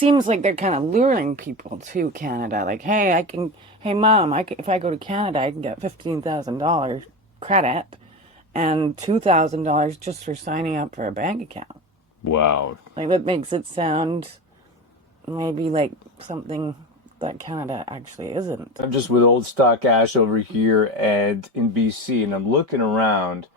seems like they're kind of luring people to Canada. Like, hey, mom, if I go to Canada, I can get $15,000 credit and $2,000 just for signing up for a bank account. Wow. Like, that makes it sound maybe like something that Canada actually isn't. I'm just with Old Stock Ash over here and in BC, and I'm looking around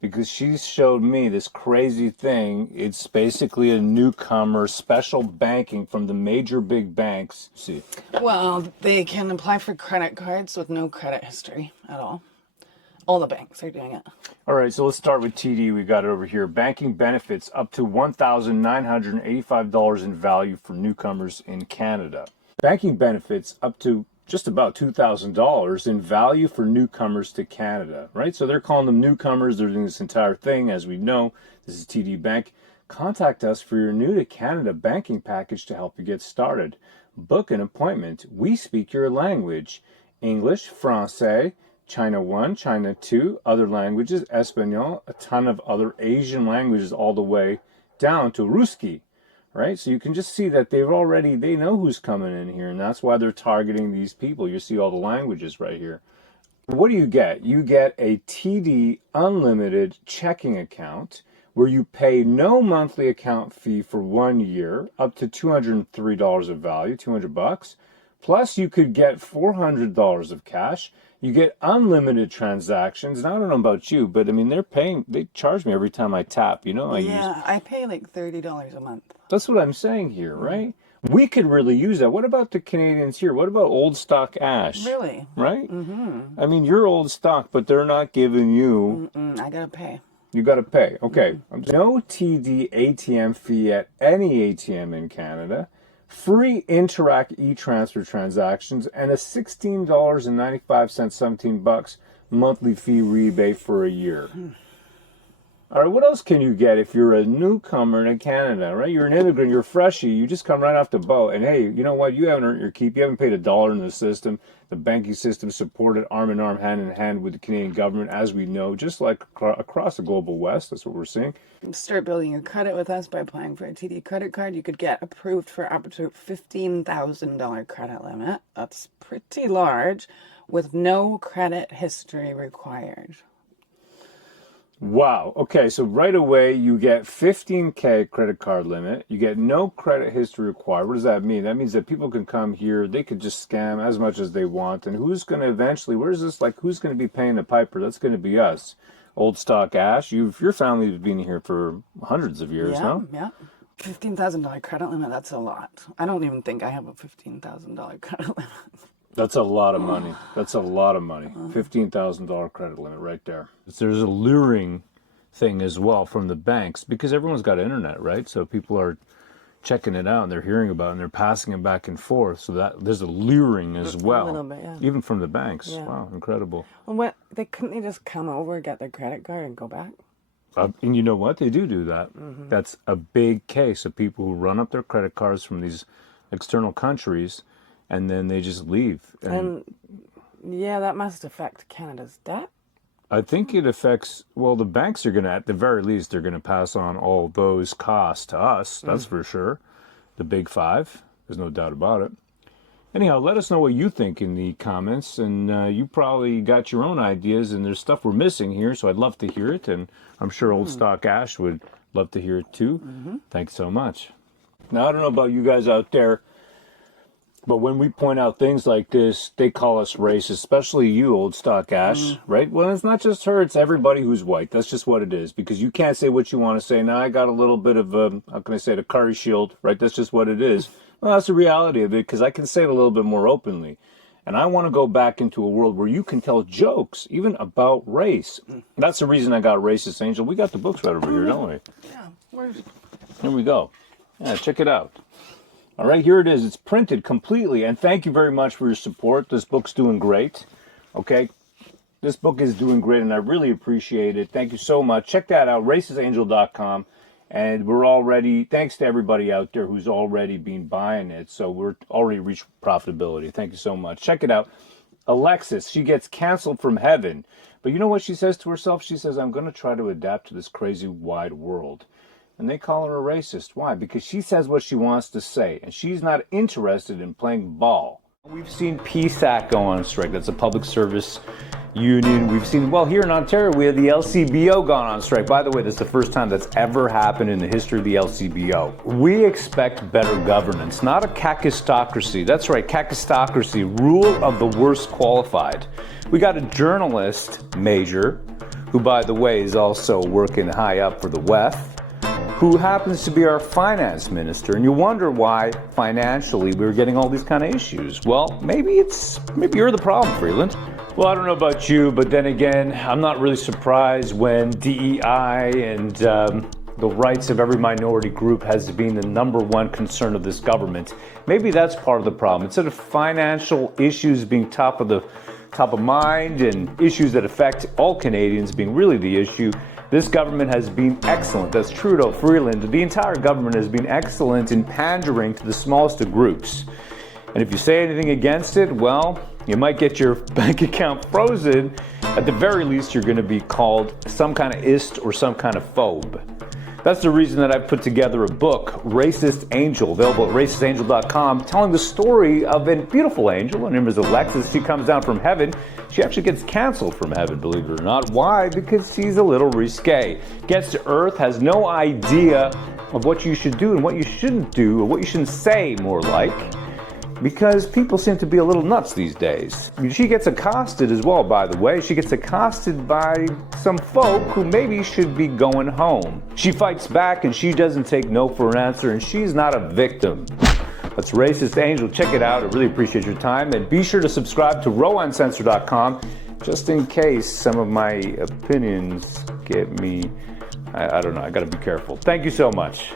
because she showed me this crazy thing. It's basically a newcomer special banking from the major big banks. See. Well, they can apply for credit cards with no credit history at all. All the banks are doing it. All right, so let's start with TD. We got it over here. Banking benefits up to $1,985 in value for newcomers in Canada. Banking benefits up to just about $2,000 in value for newcomers to Canada, right? So they're calling them newcomers. They're doing this entire thing. As we know, this is TD Bank. Contact us for your new to Canada banking package to help you get started. Book an appointment. We speak your language. English, Francais, China 1, China 2, other languages, Espanol, a ton of other Asian languages all the way down to Ruski, right? So you can just see that they know who's coming in here, and that's why they're targeting these people. You see all the languages right here. What do you get? You get a TD Unlimited checking account where you pay no monthly account fee for 1 year, up to $203 of value, $200. Plus, you could get $400 of cash. You get unlimited transactions. And I don't know about you, but I mean, they charge me every time I tap, I pay like $30 a month. That's what I'm saying here, right? We could really use that. What about the Canadians here? What about Old Stock Ash? Really? Right? Mm-hmm. I mean, you're Old Stock, but they're not giving you... I gotta pay. You got to pay. Okay. No TD ATM fee at any ATM in Canada. Free Interac e-transfer transactions and a $16.95, 17 bucks monthly fee rebate for a year. All right, what else can you get if you're a newcomer to Canada, right? You're an immigrant, you're freshy, you just come right off the boat, and hey, you know what? You haven't earned your keep. You haven't paid $1 in the system. The banking system supported arm in arm, hand in hand with the Canadian government, as we know, just like across the global West. That's what we're seeing. Start building your credit with us by applying for a TD credit card. You could get approved for up to $15,000 credit limit. That's pretty large, with no credit history required. Wow. Okay, so right away you get $15K credit card limit. You get no credit history required. What does that mean? That means that people can come here, they could just scam as much as they want. And who's going to eventually, who's going to be paying the piper? That's going to be us. Old Stock Ash. Your family has been here for hundreds of years, no? Yeah. $15,000 credit limit, that's a lot. I don't even think I have a $15,000 credit limit. That's a lot of money. That's a lot of money. $15,000 credit limit right there. There's a luring thing as well from the banks because everyone's got internet, right? So people are checking it out and they're hearing about it and they're passing it back and forth. So that there's a luring as well. A little bit, yeah. Even from the banks. Yeah. Wow, incredible. Well, couldn't they just come over, get their credit card, and go back? And you know what? They do that. Mm-hmm. That's a big case of people who run up their credit cards from these external countries and then they just leave. And yeah, that must affect Canada's debt. I think it affects, well, the banks are going to, at the very least, they're going to pass on all those costs to us. That's for sure. The big five. There's no doubt about it. Anyhow, let us know what you think in the comments. And you probably got your own ideas, and there's stuff we're missing here, so I'd love to hear it. And I'm sure Old Stock Ash would love to hear it too. Thanks so much. Now, I don't know about you guys out there, but when we point out things like this, they call us racist, especially you, Old Stock Ash, right? Well, it's not just her, it's everybody who's white. That's just what it is, because you can't say what you want to say. Now, I got a little bit of, how can I say, the curry shield, right? That's just what it is. Well, that's the reality of it, because I can say it a little bit more openly. And I want to go back into a world where you can tell jokes, even about race. That's the reason I got Racist Angel. We got the books right over here, don't we? Yeah. Here we go. Yeah, check it out. All right, here it is. It's printed completely, and thank you very much for your support. This book's doing great, okay? This book is doing great, and I really appreciate it. Thank you so much. Check that out, racistangel.com, and we're already, thanks to everybody out there who's already been buying it, so we're already reached profitability. Thank you so much. Check it out. Alexis, she gets canceled from heaven, but you know what she says to herself? She says, I'm going to try to adapt to this crazy wide world. and they call her a racist. Why? Because she says what she wants to say, and she's not interested in playing ball. We've seen PSAC go on strike. That's a public service union. We've seen, well, here in Ontario, we have the LCBO gone on strike. By the way, this is the first time that's ever happened in the history of the LCBO. We expect better governance, not a kakistocracy. That's right, kakistocracy, rule of the worst qualified. We got a journalist major, who, by the way, is also working high up for the WEF, who happens to be our finance minister. And you wonder why financially we're getting all these kind of issues. Well, maybe you're the problem, Freeland. Well, I don't know about you, but then again, I'm not really surprised when DEI and the rights of every minority group has been the number one concern of this government. Maybe that's part of the problem. Instead of financial issues being top of mind and issues that affect all Canadians being really the issue, this government has been excellent. That's Trudeau, Freeland. The entire government has been excellent in pandering to the smallest of groups. And if you say anything against it, well, you might get your bank account frozen. At the very least, you're going to be called some kind of ist or some kind of phobe. That's the reason that I put together a book, Racist Angel, available at racistangel.com, telling the story of a beautiful angel. Her name is Alexis. She comes down from heaven. She actually gets canceled from heaven, believe it or not. Why? Because she's a little risque. Gets to earth, has no idea of what you should do and what you shouldn't do, or what you shouldn't say, more like. Because people seem to be a little nuts these days. She gets accosted as well, by the way. She gets accosted by some folk who maybe should be going home. She fights back and she doesn't take no for an answer, and she's not a victim. That's Racist Angel. Check it out. I really appreciate your time. And be sure to subscribe to RowanCensor.com just in case some of my opinions get me, I don't know, I gotta be careful. Thank you so much.